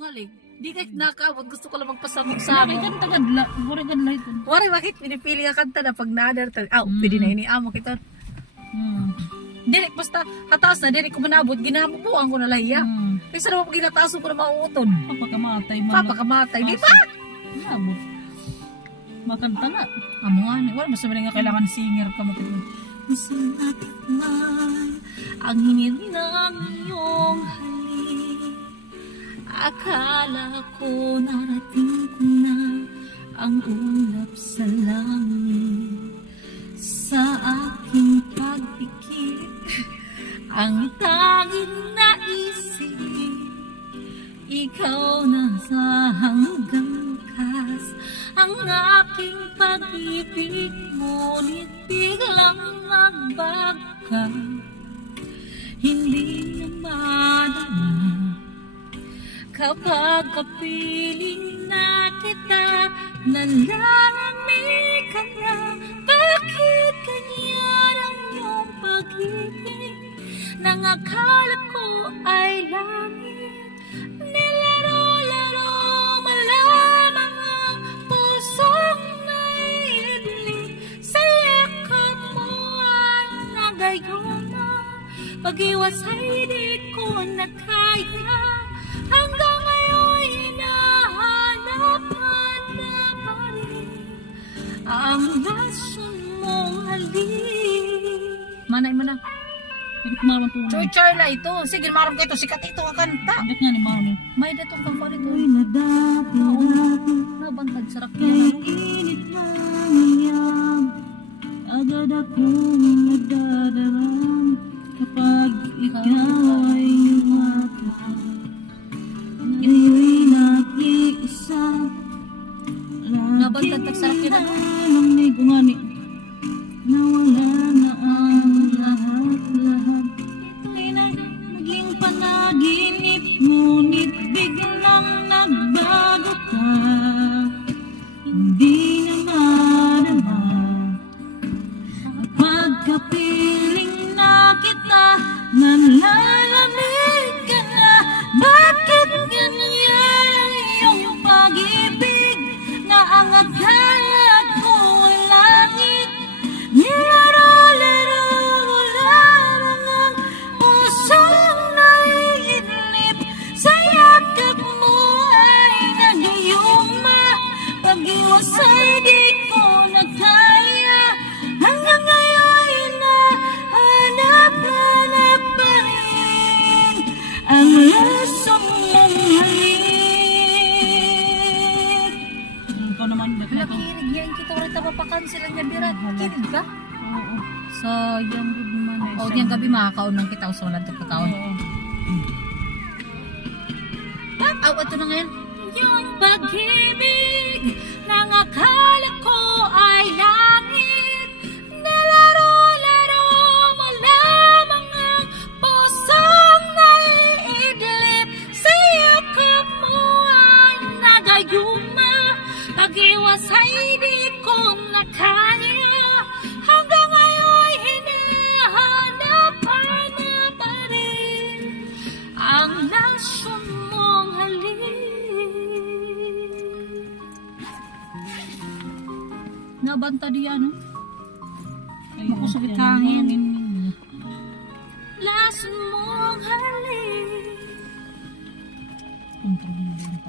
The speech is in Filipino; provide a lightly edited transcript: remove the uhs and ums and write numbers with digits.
Ngaling, di kahit nakaabot, gusto ko lang magpasamog sa Sabi amo. kan tagadla, wala gadla ito. Wari, bakit pinipili ka kanta na pag naadar pwede na iniamo kita. Dili, basta hataas na, dili ko manabot, ginabubuan ko na lahiya. Kasi naman pag ginataas ko na mauutod. Papakamatay man. Papakamatay, di ba? Nabot. Makanta na. Amo nga, wala, mas naman nga kailangan singer ka mo. Minsan natin man, ang hinid ng iyong halik. Akala ko narating ko na ang ulap sa langit. Sa aking pagpikit, ang tanging naisip, ikaw na sa hanggang wakas. Ang aking pag-ibig, ngunit biglang magbago ka. Hindi na madama kapag kapiling na kita, nalalamig ka na. Bakit ganyan ang iyong pag-ibig? Nang akala ko ay langit, nilaro-laro mo lamang ang pusong naiibig. Sa yakap mo ang nagayuma, pag-iwas ay di ko na kaya. Hanggang ngayon hinahanap na pa rin ang lason mong halik. Manay mo na. Hindi ko maramang tulong. Choy-choy na ito. Sige, maram ka ito. Sikat ito ang kanta. Hindi nga ni mami. May datong kang parito. Nadati-dati. Nabantad sa rakya. Kay init ng iyam. Agad akong nagdadaram. Kapag ikaw ay umapaw. Ngayon'y nag-iisa. Nabantad sa rakya na. Lamig ko nga ni. Nawala na ang lahat-lahat. Ito'y naging panaginip, ngunit biglang nagbago ka. Hindi na madama ang pagkapiling na kita, nalalamig ka na. Bakit ganyan ang iyong pag-ibig, na ang akala ko ay langit? Nilaro-laro mo lamang ang pusong naiidlip. Sa yakap mo ay nagayuma, pag-iwas ay di ko na kaya. Hanggang ngayon hinahanap-hanap pa rin ang lasong mong halik. Ikaw naman, ba't na ito? Nakirig yan kita ulit na papakansel niya birat. Kinig ka? Oo. Sayang good man. Ay, O, sayang. diyang gabi makakaunang kita o sa walang pagkakaon. Oo. Ito na ngayon. Yung pag-ibig, nang akala ko ay langit, nilaro-laro mo lamang ang pusong naiidlip. Sa yakap mo ang nagayuma, pag-iwas ay di ko na kaya. Hanggang ngayon hinahanap-hanap pa rin ang lason mong halik. Nabanta diyan, no? Ayun, Makusugit yan, hangin. hangin. Lason mong halik. Kontrol mo lang pala.